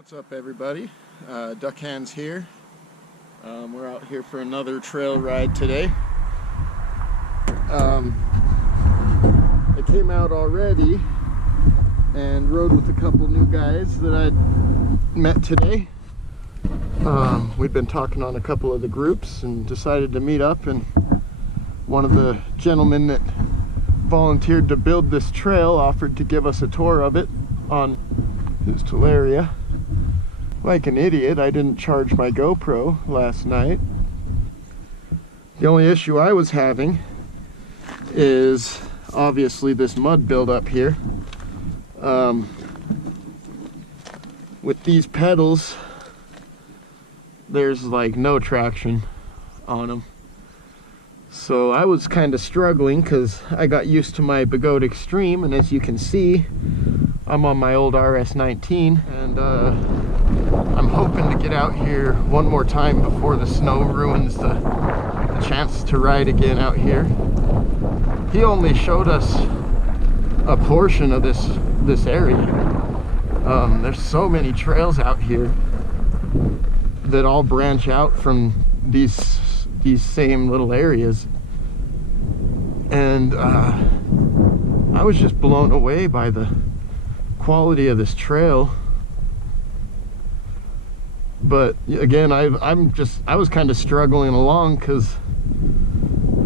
What's up, everybody? Duck Hands here. We're out here for another trail ride today. I came out already and rode with a couple new guys that I'd met today. We've been talking on a couple of the groups and decided to meet up, and one of the gentlemen that volunteered to build this trail offered to give us a tour of it on his Tuleria. Like an idiot, I didn't charge my GoPro last night. The only issue I was having is obviously this mud buildup here. With these pedals, there's like no traction on them. So I was kind of struggling because I got used to my Begode Extreme, and as you can see, I'm on my old RS19, and I'm hoping to get out here one more time before the snow ruins the chance to ride again out here. He only showed us a portion of this area. There's so many trails out here that all branch out from these same little areas, and I was just blown away by the quality of this trail. But again, I was kind of struggling along because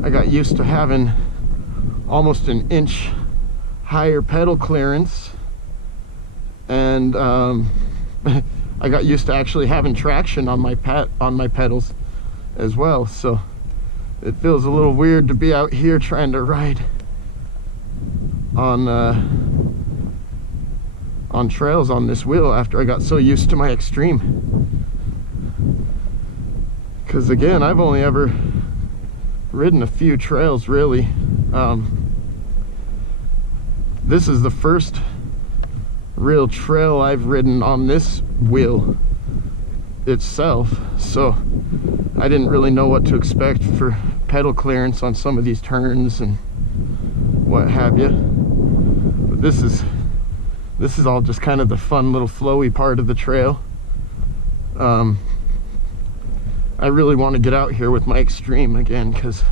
I got used to having almost an inch higher pedal clearance, and I got used to actually having traction on my pedals as well. So it feels a little weird to be out here trying to ride on trails on this wheel after I got so used to my Extreme. Because again, I've only ever ridden a few trails really. This is the first real trail I've ridden on this wheel itself, so I didn't really know what to expect for pedal clearance on some of these turns and what have you. But this is all just kind of the fun little flowy part of the trail. I really want to get out here with my Extreme again, because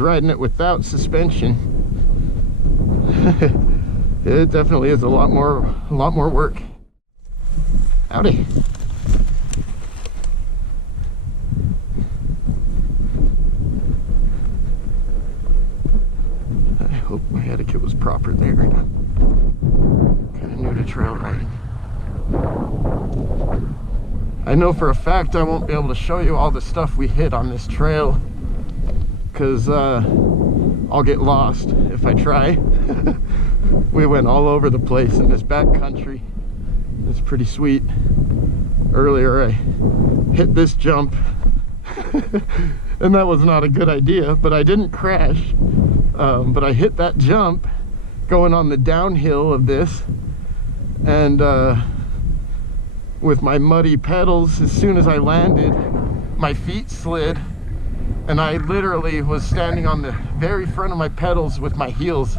riding it without suspension, it definitely is a lot more work. Howdy. I hope my etiquette was proper there. Kind of new to trail riding. I know for a fact I won't be able to show you all the stuff we hit on this trail, because I'll get lost if I try. We went all over the place in this back country. It's pretty sweet. Earlier I hit this jump and that was not a good idea, but I didn't crash. But I hit that jump going on the downhill of this, and with my muddy pedals, as soon as I landed, my feet slid, and I literally was standing on the very front of my pedals with my heels.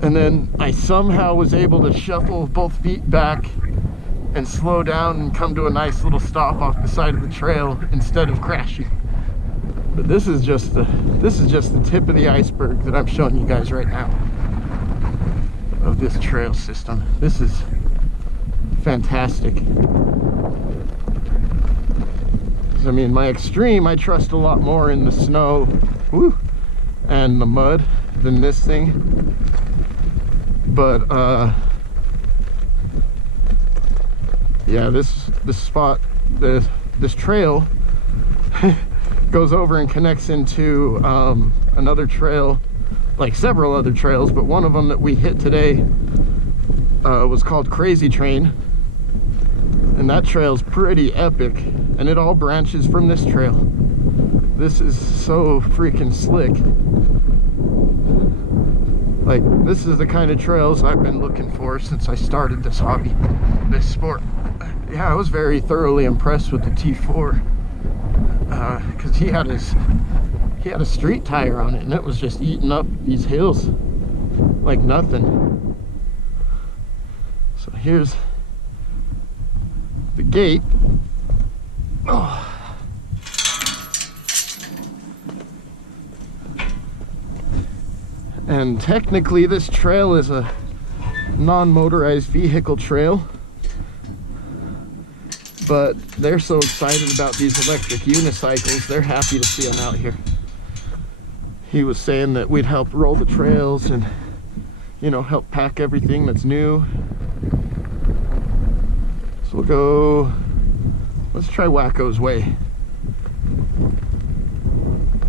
And then I somehow was able to shuffle both feet back and slow down and come to a nice little stop off the side of the trail instead of crashing. But this is just the tip of the iceberg that I'm showing you guys right now of this trail system. This is fantastic. I mean, my Extreme, I trust a lot more in the snow and the mud than this thing. But yeah, this trail goes over and connects into another trail, like several other trails, but one of them that we hit today was called Crazy Train, and that trail's pretty epic, and it all branches from this trail. This is so freaking slick. Like, this is the kind of trails I've been looking for since I started this hobby, this sport. Yeah, I was very thoroughly impressed with the T4, because he had a street tire on it, and it was just eating up these hills like nothing. here's the gate. Oh. And technically this trail is a non-motorized vehicle trail, but they're so excited about these electric unicycles, they're happy to see them out here. He was saying that we'd help roll the trails and, you know, help pack everything that's new. So we'll go, let's try Wacko's Way.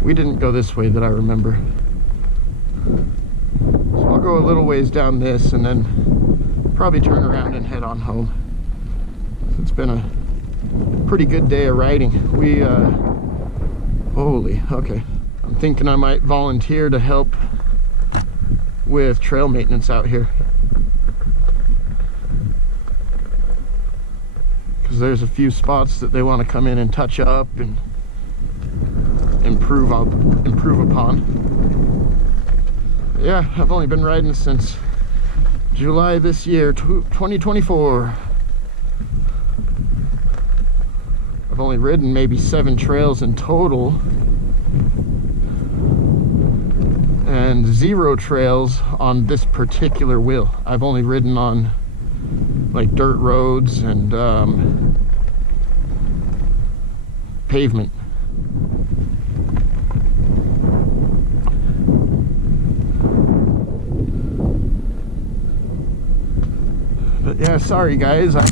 We didn't go this way that I remember. So I'll go a little ways down this and then probably turn around and head on home. It's been a pretty good day of riding. We, holy, okay. I'm thinking I might volunteer to help with trail maintenance out here. Because there's a few spots that they want to come in and touch up and improve upon. Yeah, I've only been riding since July this year, 2024. I've only ridden maybe 7 trails in total, and 0 trails on this particular wheel. I've only ridden on like dirt roads and pavement. But yeah, sorry guys, I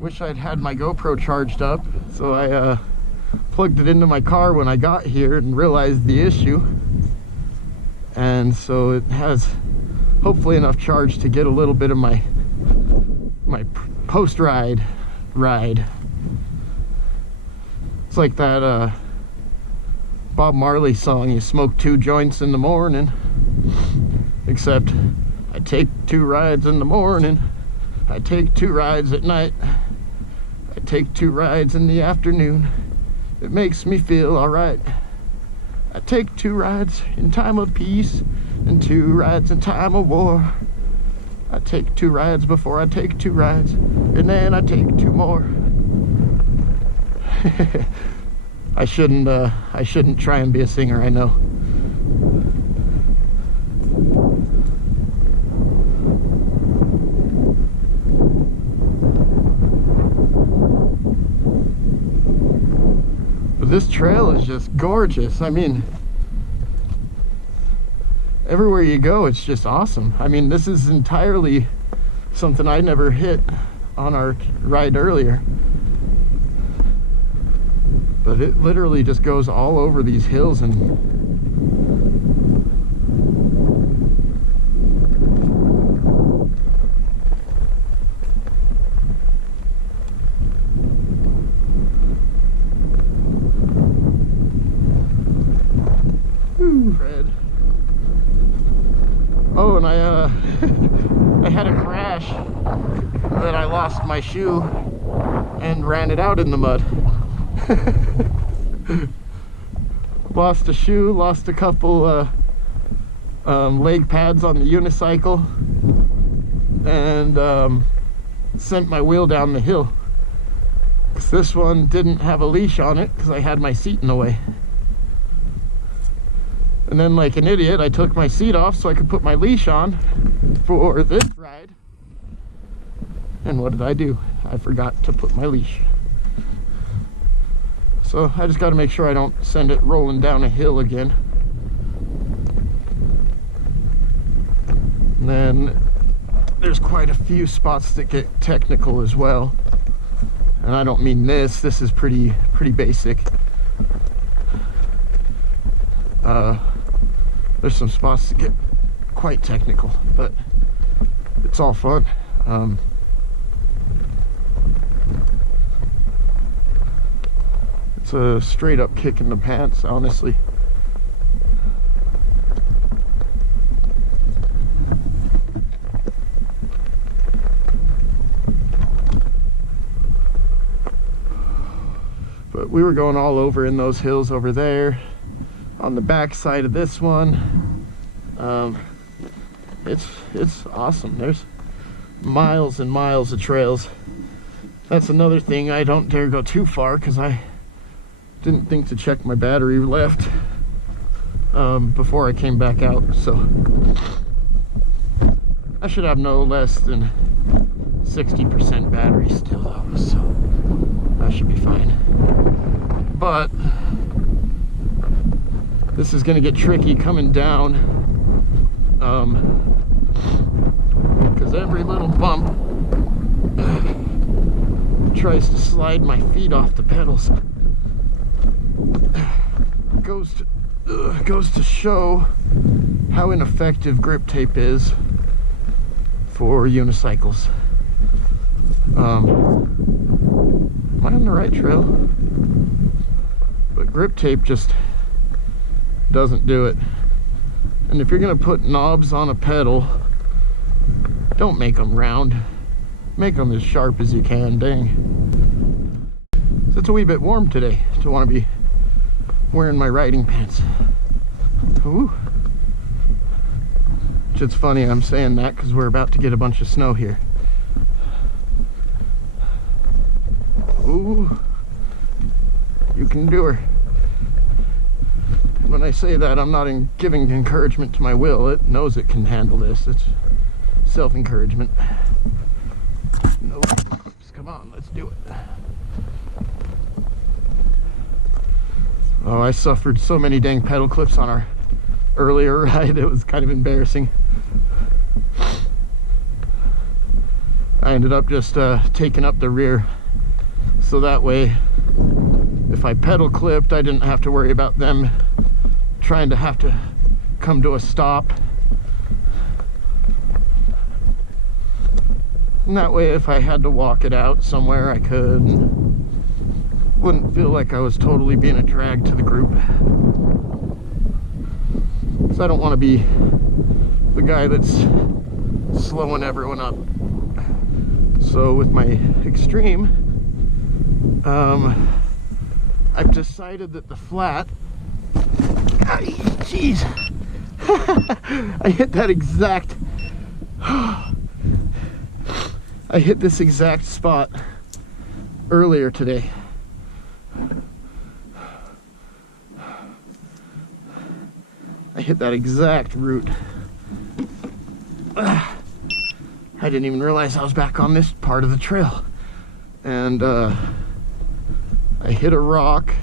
wish I'd had my GoPro charged up, so I plugged it into my car when I got here and realized the issue. And so it has hopefully enough charge to get a little bit of my post-ride. It's like that Bob Marley song, you smoke 2 joints in the morning, except I take 2 rides in the morning, I take 2 rides at night, I take 2 rides in the afternoon, it makes me feel alright. I take 2 rides in time of peace and 2 rides in time of war. I take 2 rides before I take 2 rides, and then I take 2 more. I shouldn't try and be a singer, I know. But this trail is just gorgeous. I mean, everywhere you go, it's just awesome. I mean, this is entirely something I never hit on our ride earlier. But it literally just goes all over these hills and Fred. Oh, and I had a crash that I lost my shoe and ran it out in the mud. Lost a shoe, lost a couple leg pads on the unicycle, and sent my wheel down the hill. This one didn't have a leash on it because I had my seat in the way. And then, like an idiot, I took my seat off so I could put my leash on for this ride. And what did I do? I forgot to put my leash. So I just got to make sure I don't send it rolling down a hill again. And then there's quite a few spots that get technical as well. And I don't mean this is pretty basic. There's some spots that get quite technical, but it's all fun. It's a straight up kick in the pants, honestly. But we were going all over in those hills over there. On the back side of this one, it's awesome. There's miles and miles of trails. That's another thing, I don't dare go too far because I didn't think to check my battery left before I came back out, so I should have no less than 60% battery still though, so that should be fine. But this is gonna get tricky coming down, because every little bump tries to slide my feet off the pedals. Goes to show how ineffective grip tape is for unicycles. Am I on the right trail? But grip tape just doesn't do it. And if you're gonna put knobs on a pedal, don't make them round. Make them as sharp as you can, dang. So it's a wee bit warm today to want to be wearing my riding pants. Ooh. Which it's funny I'm saying that because we're about to get a bunch of snow here. Ooh. You can do her. When I say that, I'm not giving encouragement to my will. It knows it can handle this. It's self-encouragement. Nope. Come on, let's do it. Oh, I suffered so many dang pedal clips on our earlier ride. It was kind of embarrassing. I ended up just taking up the rear, so that way if I pedal clipped, I didn't have to worry about them trying to have to come to a stop. And that way if I had to walk it out somewhere, I could. Wouldn't feel like I was totally being a drag to the group. So I don't want to be the guy that's slowing everyone up. So with my Extreme, I've decided that the flat, jeez, I hit that exact, I hit this exact spot earlier today. I hit that exact route. I didn't even realize I was back on this part of the trail. And I hit a rock.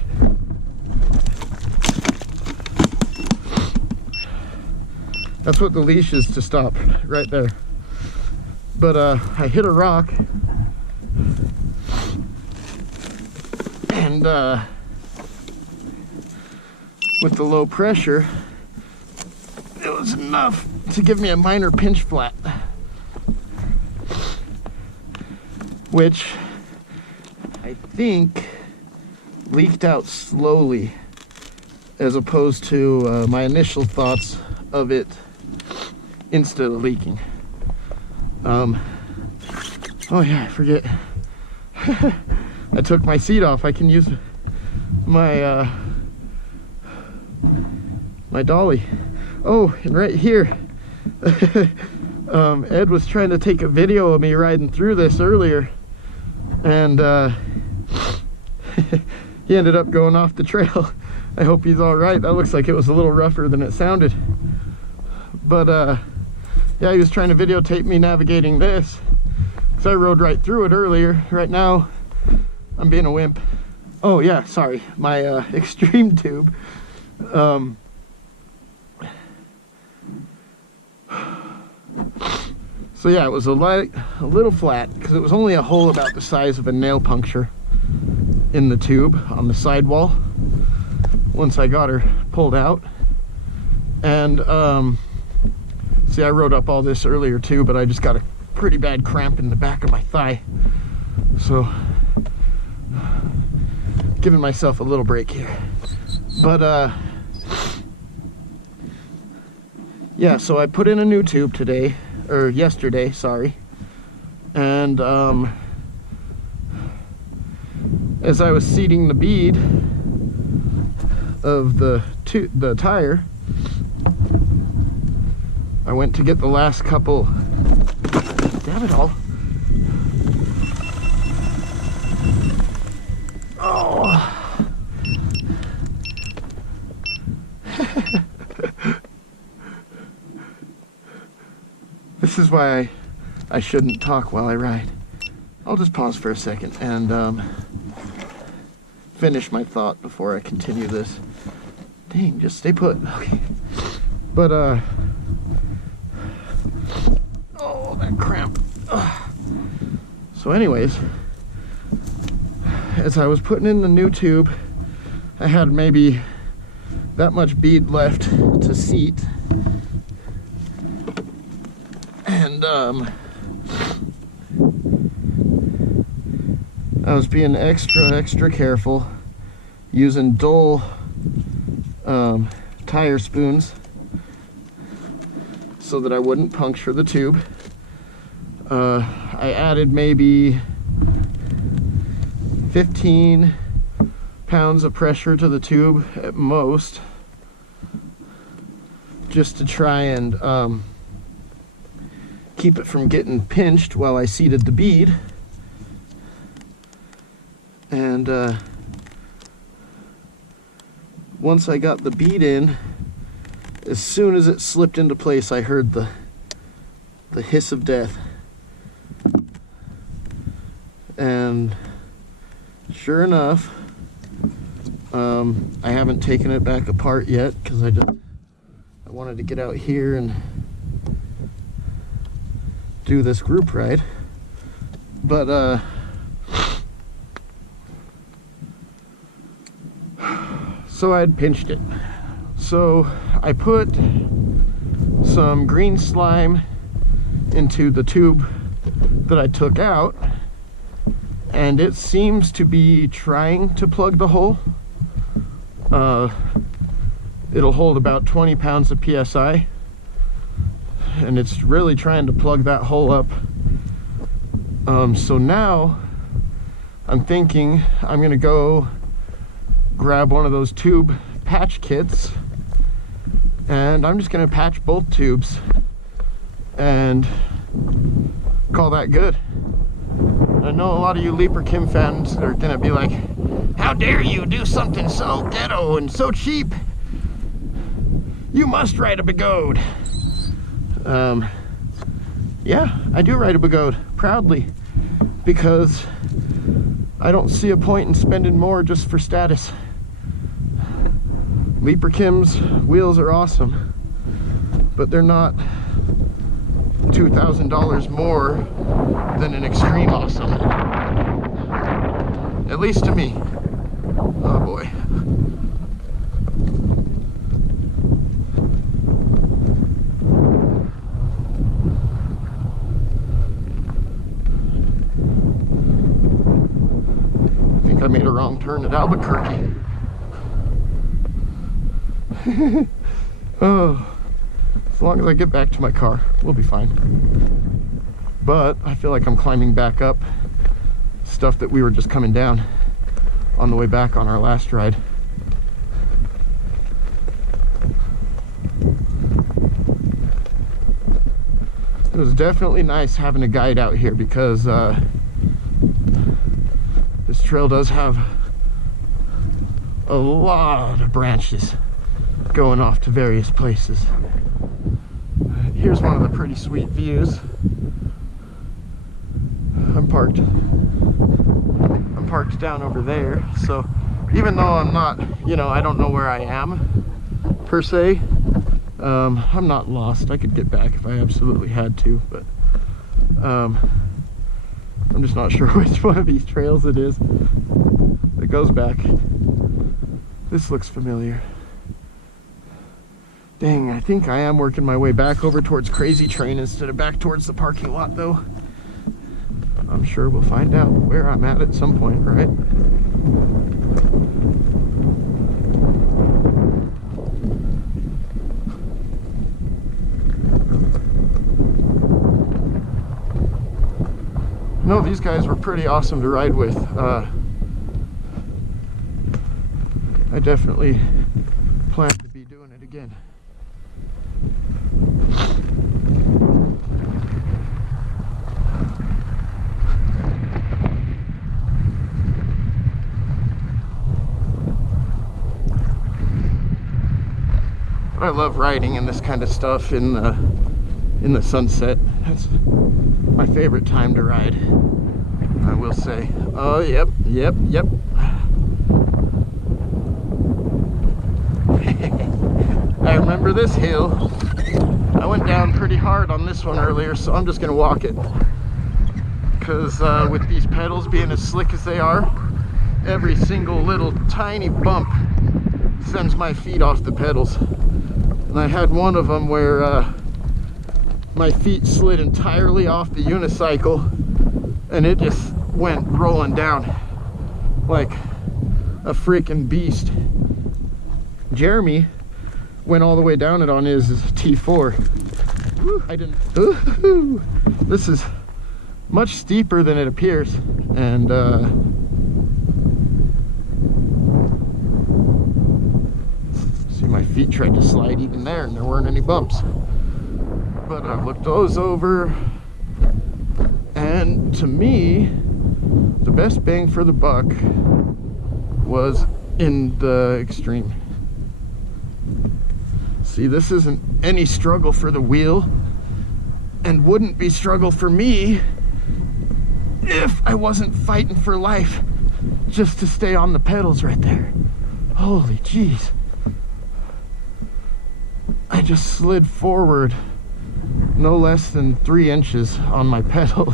That's what the leash is to stop, right there. But I hit a rock. And with the low pressure, it was enough to give me a minor pinch flat, which I think leaked out slowly as opposed to my initial thoughts of it instantly leaking. Oh yeah, I forget. I took my seat off. I can use my my dolly. Oh, and right here, Ed was trying to take a video of me riding through this earlier, and he ended up going off the trail. I hope he's all right. That looks like it was a little rougher than it sounded. But yeah, he was trying to videotape me navigating this, because I rode right through it earlier. Right now, I'm being a wimp. Oh yeah, sorry, my Extreme tube. So yeah, it was a little flat because it was only a hole about the size of a nail puncture in the tube on the sidewall once I got her pulled out. And see, I rode up all this earlier too, but I just got a pretty bad cramp in the back of my thigh, so giving myself a little break here. But yeah, so I put in a new tube today, or yesterday, sorry. And as I was seating the bead of the tire, I went to get the last couple. Dang grab it all. Oh. This is why I shouldn't talk while I ride. I'll just pause for a second and finish my thought before I continue this. Dang, just stay put. Okay. But, oh, that cramp. Ugh. So anyways, as I was putting in the new tube, I had maybe that much bead left to seat. And, I was being extra careful using dull tire spoons so that I wouldn't puncture the tube. I added maybe 15 pounds of pressure to the tube at most, just to try and keep it from getting pinched while I seated the bead. And once I got the bead in, as soon as it slipped into place, I heard the hiss of death. And sure enough, I haven't taken it back apart yet because I wanted to get out here and do this group ride. But so I had pinched it. So I put some green slime into the tube that I took out, and it seems to be trying to plug the hole. It'll hold about 20 pounds of PSI, and it's really trying to plug that hole up. So now I'm thinking I'm gonna go grab one of those tube patch kits, and I'm just gonna patch both tubes and call that good. I know a lot of you Leaper Kim fans are gonna be like, how dare you do something so ghetto and so cheap? You must ride a Begode. Yeah, I do ride a Begode proudly, because I don't see a point in spending more just for status. Leaper Kim's wheels are awesome, but they're not $2,000 more than an Extreme Awesome. At least to me. Oh boy. I think I made a wrong turn at Albuquerque. Oh, as long as I get back to my car, we'll be fine. But I feel like I'm climbing back up stuff that we were just coming down on the way back on our last ride. It was definitely nice having a guide out here, because this trail does have a lot of branches going off to various places. Here's one of the pretty sweet views. I'm parked down over there, so even though I'm not, you know, I don't know where I am per se, I'm not lost. I could get back if I absolutely had to, but I'm just not sure which one of these trails it is that goes back. This looks familiar. Dang, I think I am working my way back over towards Crazy Train instead of back towards the parking lot, though. I'm sure we'll find out where I'm at some point, right? No, these guys were pretty awesome to ride with. I definitely plan to be doing it again. I love riding in this kind of stuff in the sunset. That's my favorite time to ride, I will say. Oh, yep. I remember this hill. I went down pretty hard on this one earlier, so I'm just gonna walk it. Because with these pedals being as slick as they are, every single little tiny bump sends my feet off the pedals. And I had one of them where my feet slid entirely off the unicycle and it just went rolling down like a freaking beast. Jeremy went all the way down it on his T4. I didn't. Ooh, this is much steeper than it appears, and see, my feet tried to slide even there and there weren't any bumps, but I've looked those over, and to me the best bang for the buck was in the Extreme. See, this isn't any struggle for the wheel, and wouldn't be struggle for me if I wasn't fighting for life just to stay on the pedals right there. Holy jeez. I just slid forward no less than 3 inches on my pedal.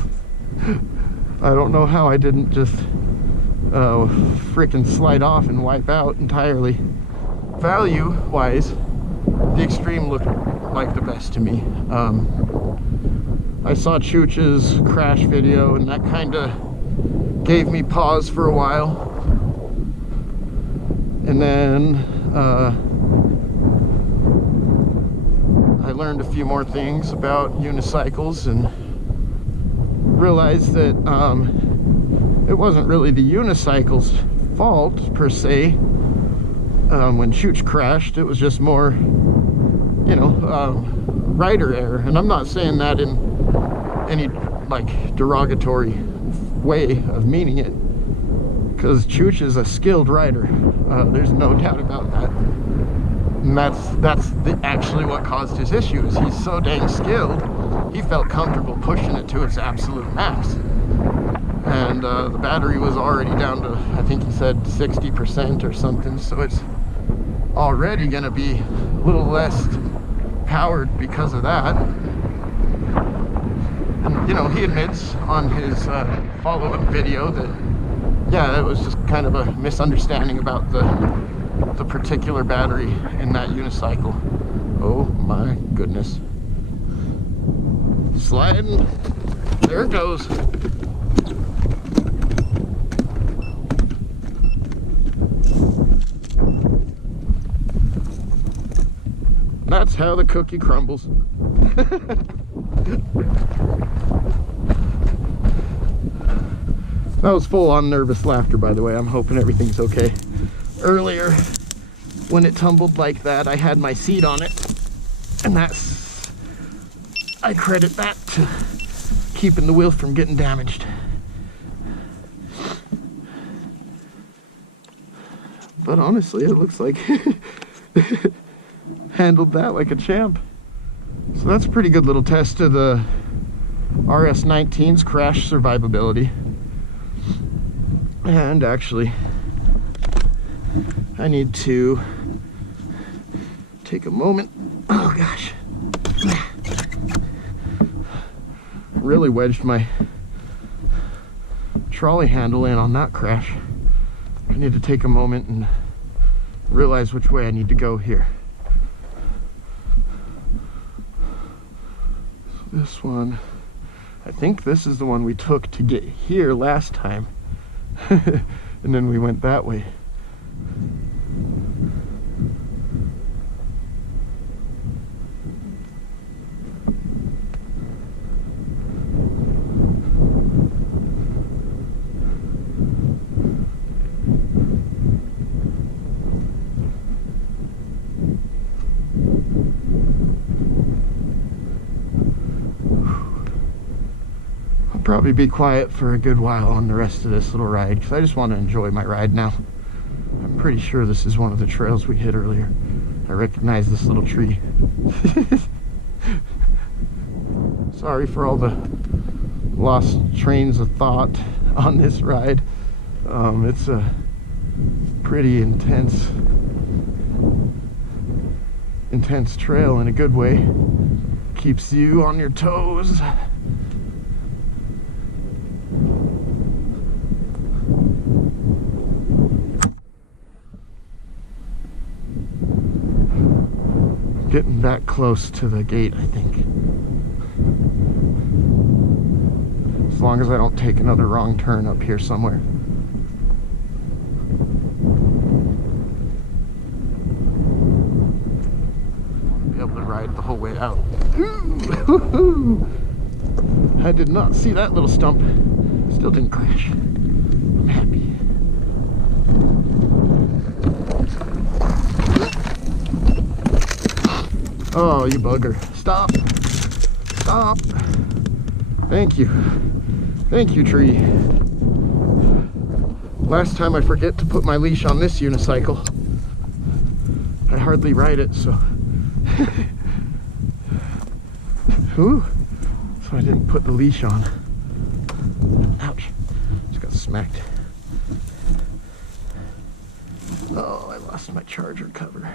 I don't know how I didn't just freaking slide off and wipe out entirely. Value wise, the Extreme looked like the best to me. I saw Chooch's crash video and that kind of gave me pause for a while. And then I learned a few more things about unicycles and realized that it wasn't really the unicycle's fault per se. When Chooch crashed, it was just more, you know, rider error. And I'm not saying that in any like derogatory way of meaning it, because Chooch is a skilled rider. There's no doubt about that. And that's actually what caused his issues. He's so dang skilled, he felt comfortable pushing it to its absolute max. And the battery was already down to, I think he said 60% or something, so it's already going to be a little less powered because of that. And, you know, he admits on his follow-up video that, yeah, it was just kind of a misunderstanding about the particular battery in that unicycle. Oh my goodness. Sliding. There it goes. That's how the cookie crumbles. That was full on nervous laughter, by the way. I'm hoping everything's okay. Earlier, when it tumbled like that, I had my seat on it, and I credit that to keeping the wheel from getting damaged. But honestly, it looks like handled that like a champ. So that's a pretty good little test of the RS19's crash survivability. And actually, I need to take a moment. Oh gosh. Really wedged my trolley handle in on that crash. I need to take a moment and realize which way I need to go here. So this one, I think this is the one we took to get here last time. And then we went that way. Probably be quiet for a good while on the rest of this little ride because I just want to enjoy my ride now. I'm pretty sure this is one of the trails we hit earlier. I recognize this little tree. Sorry for all the lost trains of thought on this ride. It's a pretty intense trail in a good way. Keeps you on your toes. Getting back close to the gate, I think. As long as I don't take another wrong turn up here somewhere. Be able to ride the whole way out. I did not see that little stump. Still didn't crash. I'm happy. Oh, you bugger. Stop. Stop. Thank you. Thank you, tree. Last time I forget to put my leash on this unicycle. I hardly ride it, so. Ooh. So I didn't put the leash on. Ouch. Just got smacked. Oh, I lost my charger cover.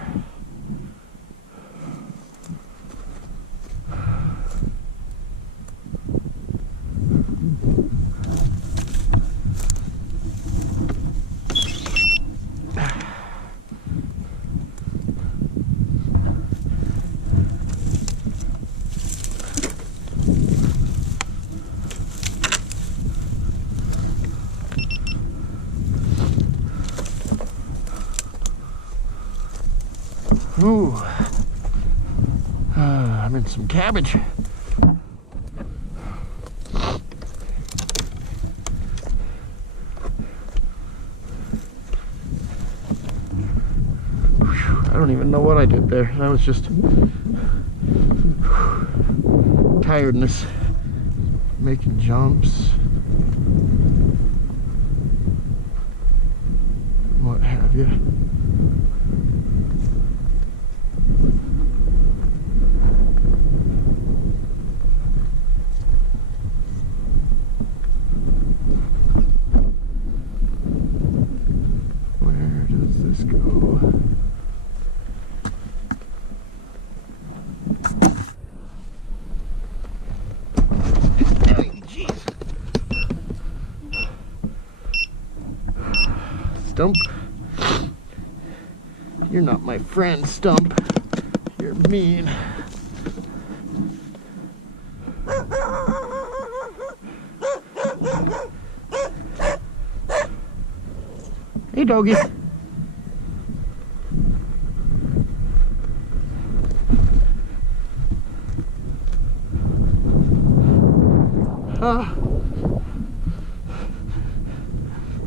Ooh, I'm in some cabbage. I don't even know what I did there. That was just tiredness, making jumps, what have you. Stump. You're not my friend, Stump. You're mean. Hey, doggy.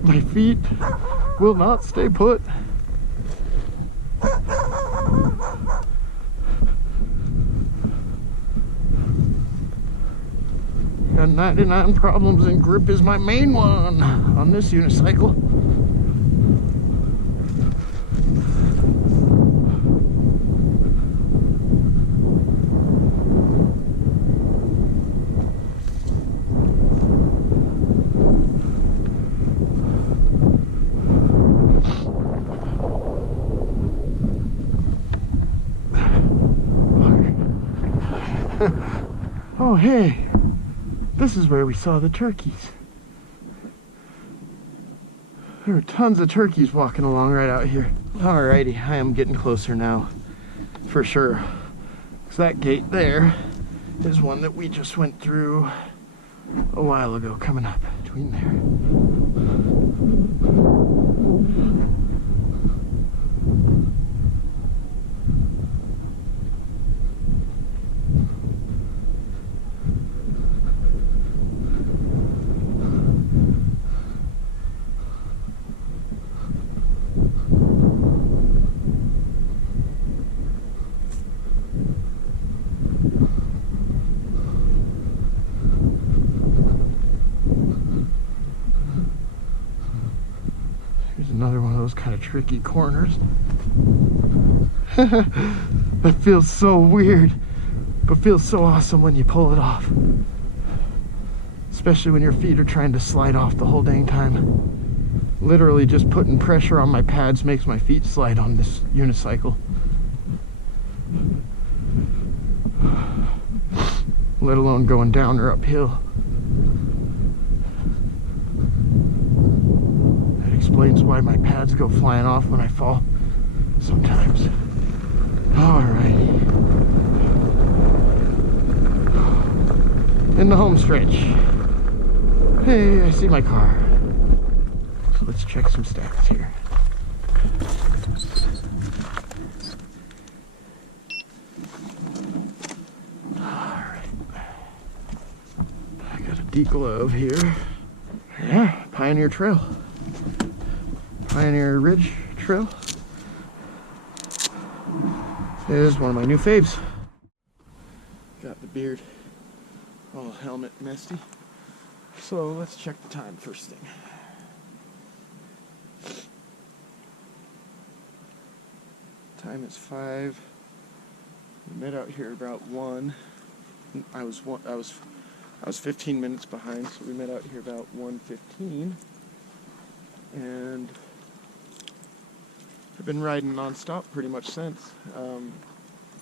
My feet will not stay put. Got 99 problems and grip is my main one on this unicycle. Oh, hey, this is where we saw the turkeys. There are tons of turkeys walking along right out here. Alrighty, I am getting closer now, for sure. 'Cause that gate there is one that we just went through a while ago, coming up between there. Another one of those kind of tricky corners. That feels so weird, but feels so awesome when you pull it off. Especially when your feet are trying to slide off the whole dang time. Literally just putting pressure on my pads makes my feet slide on this unicycle. Let alone going down or uphill. That explains why my pads go flying off when I fall sometimes. Alrighty. In the home stretch. Hey, I see my car. So let's check some stats here. Glove here. Yeah, Pioneer Trail. Pioneer Ridge Trail is one of my new faves. Got the beard all helmet misty. So let's check the time first thing. Time is 5. We met out here about 1. I was 15 minutes behind, so we met out here about 1:15, and I've been riding non-stop pretty much since,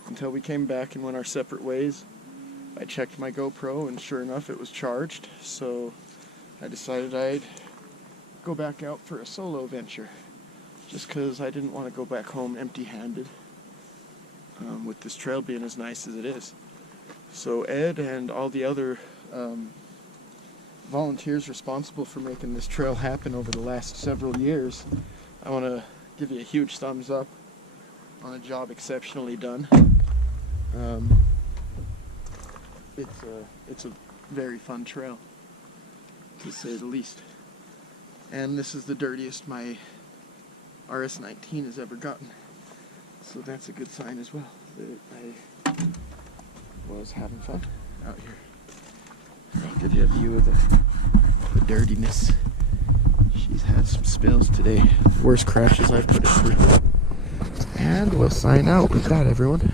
until we came back and went our separate ways. I checked my GoPro, and sure enough it was charged, so I decided I'd go back out for a solo venture, just because I didn't want to go back home empty-handed, with this trail being as nice as it is. So Ed and all the other volunteers responsible for making this trail happen over the last several years, I want to give you a huge thumbs up on a job exceptionally done. It's a very fun trail, to say the least. And this is the dirtiest my RS19 has ever gotten, so that's a good sign as well that I was having fun out here. I'll give you a view of the dirtiness. She's had some spills today. Worst crashes I've put it through. And we'll sign out with that, everyone.